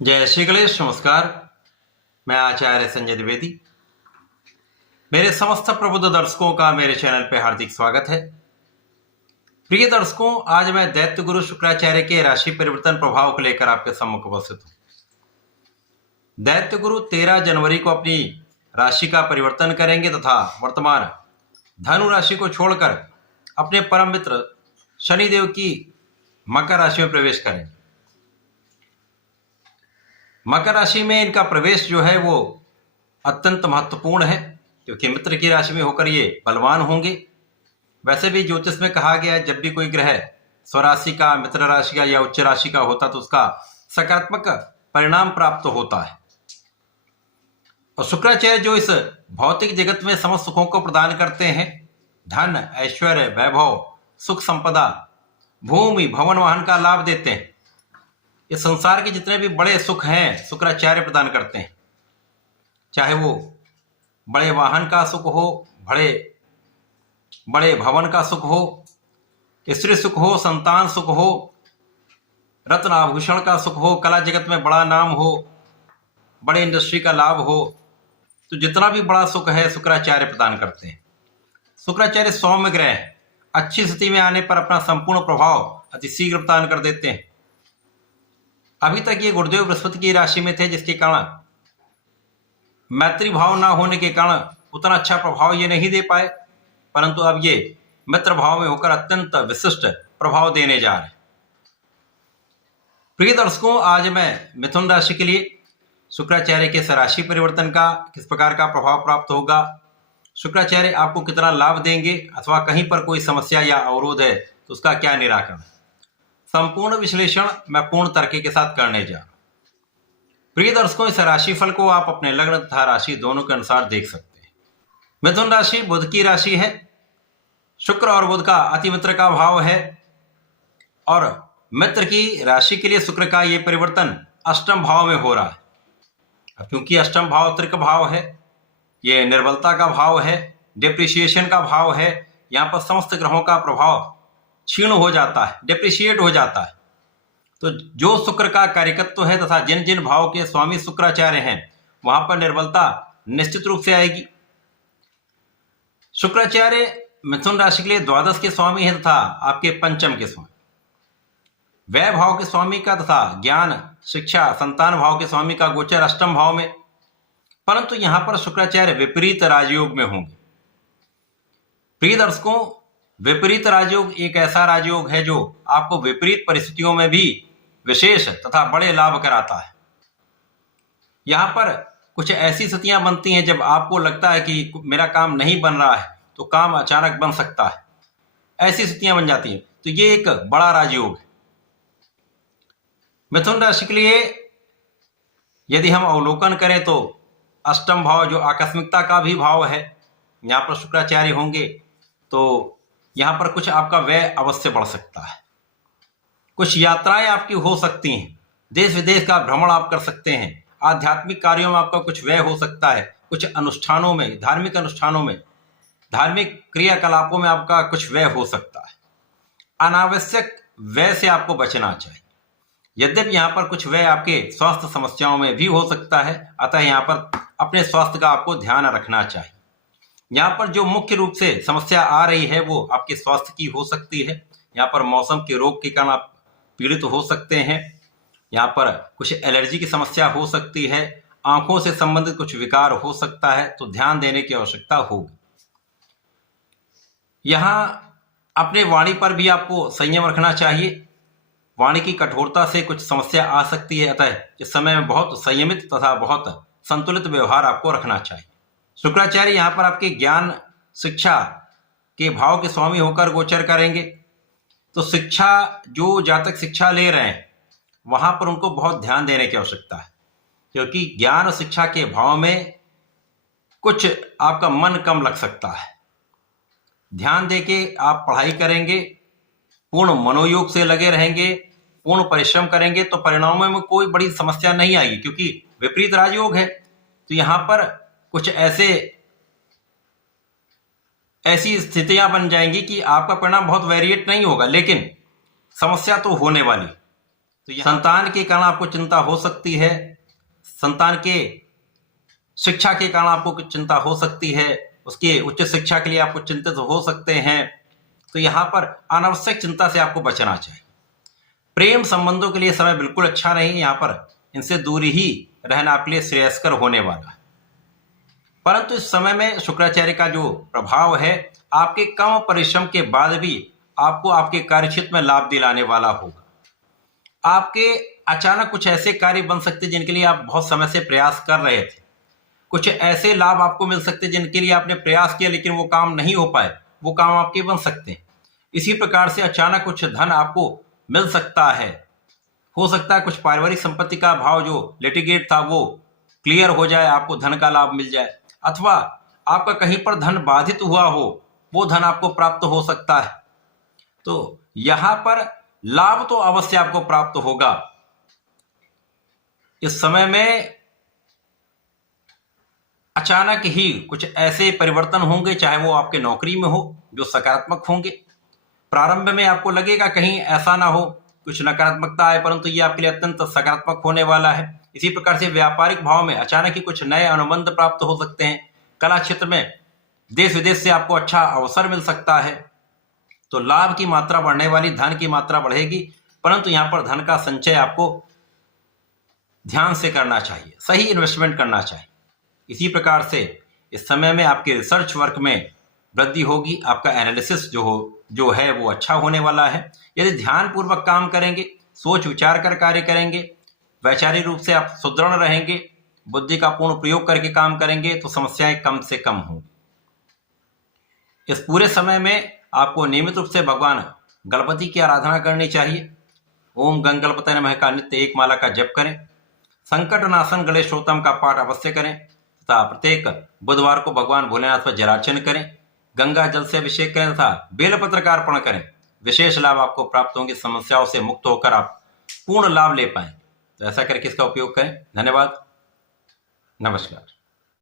जय श्री गणेश। नमस्कार। मैं आचार्य संजय द्विवेदी। मेरे समस्त प्रबुद्ध दर्शकों का मेरे चैनल पे हार्दिक स्वागत है। प्रिय दर्शकों, आज मैं दैत्य गुरु शुक्राचार्य के राशि परिवर्तन प्रभाव को लेकर आपके सम्मुख उपस्थित हूं। दैत्य गुरु 13 जनवरी को अपनी राशि का परिवर्तन करेंगे तथा वर्तमान धनु राशि को छोड़कर अपने परम मित्र शनिदेव की मकर राशि में प्रवेश करेंगे। मकर राशि में इनका प्रवेश जो है वो अत्यंत महत्वपूर्ण है, क्योंकि मित्र की राशि में होकर ये बलवान होंगे। वैसे भी ज्योतिष में कहा गया है, जब भी कोई ग्रह स्वराशि का, मित्र राशि का या उच्च राशि का होता तो उसका सकारात्मक परिणाम प्राप्त होता है। और शुक्राचार्य जो इस भौतिक जगत में समस्त सुखों को प्रदान करते हैं, धन, ऐश्वर्य, वैभव, सुख, संपदा, भूमि, भवन, वाहन का लाभ देते हैं। ये संसार के जितने भी बड़े सुख हैं शुक्राचार्य प्रदान करते हैं, चाहे वो बड़े वाहन का सुख हो, बड़े भवन का सुख हो, स्त्री सुख हो, संतान सुख हो, रत्न आभूषण का सुख हो, कला जगत में बड़ा नाम हो, बड़े इंडस्ट्री का लाभ हो, तो जितना भी बड़ा सुख है शुक्राचार्य प्रदान करते हैं। शुक्राचार्य सौम्य ग्रह है, अच्छी स्थिति में आने पर अपना संपूर्ण प्रभाव अतिशीघ्र प्रदान कर देते हैं। अभी तक ये गुरुदेव बृहस्पति की राशि में थे, जिसके कारण मैत्री भाव ना होने के कारण उतना अच्छा प्रभाव ये नहीं दे पाए, परंतु अब ये मित्र भाव में होकर अत्यंत विशिष्ट प्रभाव देने जा रहे हैं। प्रिय दर्शकों, आज मैं मिथुन राशि के लिए शुक्राचार्य के राशि परिवर्तन का किस प्रकार का प्रभाव प्राप्त होगा, शुक्राचार्य आपको कितना लाभ देंगे, अथवा कहीं पर कोई समस्या या अवरोध है तो उसका क्या निराकरण, संपूर्ण विश्लेषण मैं पूर्ण तर्क के साथ करने जा रहा हूं। प्रिय दर्शकों, इस राशिफल को आप अपने लग्न तथा राशि दोनों के अनुसार देख सकते हैं। मिथुन राशि बुध की राशि है। शुक्र और बुध का अति मित्र का भाव है, और मित्र की राशि के लिए शुक्र का यह परिवर्तन अष्टम भाव में हो रहा है। अब क्योंकि अष्टम भाव त्रिक भाव है, यह निर्बलता का भाव है, डिप्रिसिएशन का भाव है, यहाँ पर समस्त ग्रहों का प्रभाव क्षीण हो जाता है, डिप्रिशिएट हो जाता है। तो जो शुक्र का कार्यकत्व है तथा जिन जिन भाव के स्वामी शुक्राचार्य हैं, वहां पर निर्बलता निश्चित रूप से आएगी। शुक्राचार्य मिथुन राशि के लिए द्वादश के स्वामी हैं तथा आपके पंचम के स्वामी, व्यय भाव के स्वामी का तथा ज्ञान, शिक्षा, संतान भाव के स्वामी का गोचर अष्टम भाव में, परंतु यहां पर शुक्राचार्य विपरीत राजयोग में होंगे। प्रिय दर्शकों, विपरीत राजयोग एक ऐसा राजयोग है जो आपको विपरीत परिस्थितियों में भी विशेष तथा बड़े लाभ कराता है। यहां पर कुछ ऐसी स्थितियां बनती हैं जब आपको लगता है कि मेरा काम नहीं बन रहा है, तो काम अचानक बन सकता है, ऐसी स्थितियां बन जाती हैं। तो ये एक बड़ा राजयोग है। मिथुन राशि के लिए यदि हम अवलोकन करें तो अष्टम भाव जो आकस्मिकता का भी भाव है, यहाँ पर शुक्राचार्य होंगे तो यहाँ पर कुछ आपका व्यय अवश्य बढ़ सकता है, कुछ यात्राएं आपकी हो सकती हैं, देश विदेश का भ्रमण आप कर सकते हैं, आध्यात्मिक कार्यों में आपका कुछ व्यय हो सकता है, कुछ अनुष्ठानों में, धार्मिक अनुष्ठानों में, धार्मिक क्रियाकलापों में आपका कुछ व्यय हो सकता है। अनावश्यक व्यय से आपको बचना चाहिए। यद्यपि यहाँ पर कुछ व्यय आपके स्वास्थ्य समस्याओं में भी हो सकता है, अतः यहाँ पर अपने स्वास्थ्य का आपको ध्यान रखना चाहिए। यहाँ पर जो मुख्य रूप से समस्या आ रही है वो आपके स्वास्थ्य की हो सकती है। यहाँ पर मौसम के रोग के कारण आप पीड़ित हो सकते हैं, यहाँ पर कुछ एलर्जी की समस्या हो सकती है, आंखों से संबंधित कुछ विकार हो सकता है, तो ध्यान देने की आवश्यकता होगी। यहाँ अपने वाणी पर भी आपको संयम रखना चाहिए। वाणी की कठोरता से कुछ समस्या आ सकती है, अतः इस समय में बहुत संयमित तथा बहुत संतुलित व्यवहार आपको रखना चाहिए। शुक्राचार्य यहाँ पर आपके ज्ञान, शिक्षा के भाव के स्वामी होकर गोचर करेंगे, तो शिक्षा, जो जातक शिक्षा ले रहे हैं वहां पर उनको बहुत ध्यान देने की आवश्यकता है, क्योंकि ज्ञान और शिक्षा के भाव में कुछ आपका मन कम लग सकता है। ध्यान देके आप पढ़ाई करेंगे, पूर्ण मनोयोग से लगे रहेंगे, पूर्ण परिश्रम करेंगे तो परिणामों में कोई बड़ी समस्या नहीं आएगी, क्योंकि विपरीत राजयोग है। तो यहाँ पर कुछ ऐसी स्थितियां बन जाएंगी कि आपका परिणाम बहुत वेरिएट नहीं होगा, लेकिन समस्या तो होने वाली। तो संतान के कारण आपको चिंता हो सकती है, संतान के शिक्षा के कारण आपको चिंता हो सकती है, उसके उच्च शिक्षा के लिए आपको चिंतित हो सकते हैं। तो यहाँ पर अनावश्यक चिंता से आपको बचना चाहिए। प्रेम संबंधों के लिए समय बिल्कुल अच्छा नहीं है, यहाँ पर इनसे दूर ही रहना आपके लिए श्रेयस्कर होने वाला है। परंतु इस समय में शुक्राचार्य का जो प्रभाव है आपके कम परिश्रम के बाद भी आपको आपके कार्यक्षेत्र में लाभ दिलाने वाला होगा। आपके अचानक कुछ ऐसे कार्य बन सकते हैं जिनके लिए आप बहुत समय से प्रयास कर रहे थे। कुछ ऐसे लाभ आपको मिल सकते हैं जिनके लिए आपने प्रयास किया लेकिन वो काम नहीं हो पाए, वो काम आपके बन सकते हैं। इसी प्रकार से अचानक कुछ धन आपको मिल सकता है। हो सकता है कुछ पारिवारिक संपत्ति का भाव जो लिटिगेट था वो क्लियर हो जाए, आपको धन का लाभ मिल जाए, अथवा आपका कहीं पर धन बाधित हुआ हो, वो धन आपको प्राप्त हो सकता है। तो यहां पर लाभ तो अवश्य आपको प्राप्त होगा। इस समय में अचानक ही कुछ ऐसे परिवर्तन होंगे, चाहे वो आपके नौकरी में हो, जो सकारात्मक होंगे। प्रारंभ में आपको लगेगा कहीं ऐसा ना हो, कुछ नकारात्मकता आए, परंतु ये आपके लिए अत्यंत सकारात्मक होने वाला है। इसी प्रकार से व्यापारिक भाव में अचानक ही कुछ नए अनुबंध प्राप्त हो सकते हैं। कला क्षेत्र में देश विदेश से आपको अच्छा अवसर मिल सकता है। तो लाभ की मात्रा बढ़ने वाली, धन की मात्रा बढ़ेगी, परंतु यहाँ पर धन का संचय आपको ध्यान से करना चाहिए, सही इन्वेस्टमेंट करना चाहिए। इसी प्रकार से इस समय में आपके रिसर्च वर्क में वृद्धि होगी। आपका एनालिसिस जो है वो अच्छा होने वाला है। यदि ध्यानपूर्वक काम करेंगे, सोच विचार कर कार्य करेंगे, वैचारिक रूप से आप सुदृढ़ रहेंगे, बुद्धि का पूर्ण प्रयोग करके काम करेंगे, तो समस्याएं कम से कम होंगी। इस पूरे समय में आपको नियमित रूप से भगवान गणपति की आराधना करनी चाहिए। ओम गंग गणपतये नमः का नित्य एक माला का जप करें। संकट नाशन गणेशोत्तम का पाठ अवश्य करें तथा प्रत्येक बुधवार को भगवान भोलेनाथ पर जलार्चन करें। गंगा जल से अभिषेक करें तथा बेलपत्र का अर्पण करें। विशेष लाभ आपको प्राप्त होंगे। समस्याओं से मुक्त होकर आप पूर्ण लाभ ले पाएं। तो ऐसा करके इसका उपयोग करें। धन्यवाद। नमस्कार।